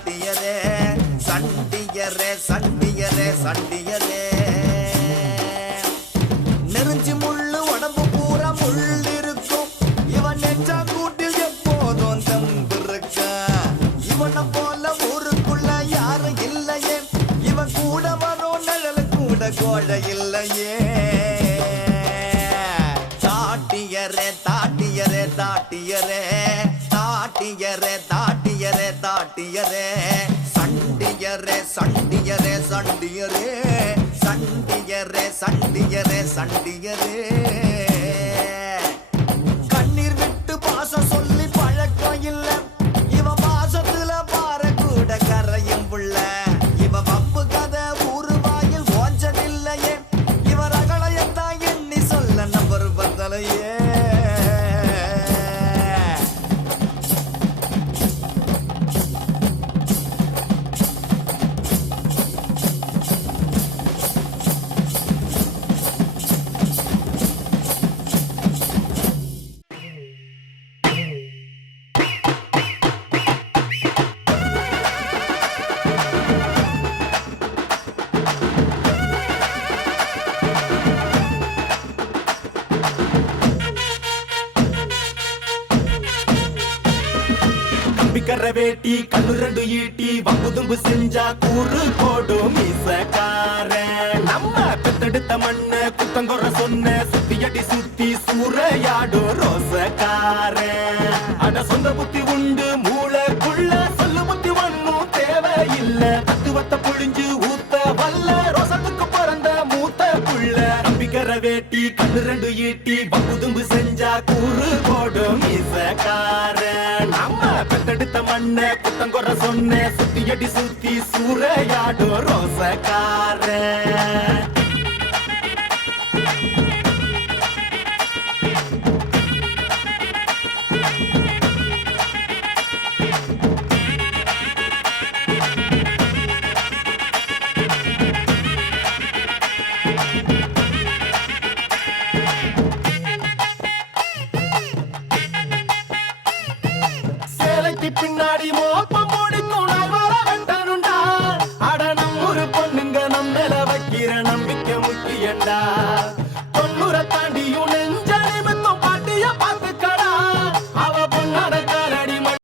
தாட்டியரே சண்டியரே சண்டியரே சண்டியரே நெருஞ்சி முள்ளு உடம்பு பூரா முள் இருக்கும் இவன் நெஞ்சா கூட்டில் எப்போதும் தம்பிருக்க இவனை போல ஊருக்குள்ள யாரும் இல்லையே இவன் கூட வரும் நிழல் கூட கோழை இல்லையே தாட்டியரே தாட்டியரே தாட்டியரே தாட்டியரே தாட்டியரே தாட்டியரே சண்டியரே சண்டியரே சண்டியரே சண்டியரே சண்டியரே சண்டியரே கண்ணீர் விட்டு பாசம் சொல்லி பழக்கம் இல்ல இவ பாசத்துல பாற கூட கரையும் புள்ள இவ வம்பு கதை ஊரு வாயில் ஓஞ்சதில்லையே இவ ரகளையத்தான் எண்ணி சொல்ல நம்பர் பத்தலையே வேட்டி கண்ணு ரெண்டு ஈட்டி வம்புதும்பு செஞ்சா கூறு போடும் மீசக்காரன் நம்ம பெத்தெடுத்த மண்ணு குத்தங்குற சொன்ன சுத்தியடி சுத்தி சூறையாடும் ரோசக்காரன் அட சொந்த புத்தி உண்டு மூளைக்குள்ள சொல்லு புத்தி ஒண்ணும் தேவையில்ல தத்துவத்தை புழிஞ்சு ஊத்த வல்ல ரோசத்துக்கு பிறந்த மூத்த புள்ள நம்பிக்கிற வேட்டி கண்ணு ரெண்டு ஈட்டி வம்புதும்பு செஞ்சா கூறு போடும் மீசக்காரன் நம்ம பெத்தெடுத்த மண்ண குத்தங்குற சொன்ன சுத்தியடி சுத்தி சூறையாடும் ரோசக்காரன்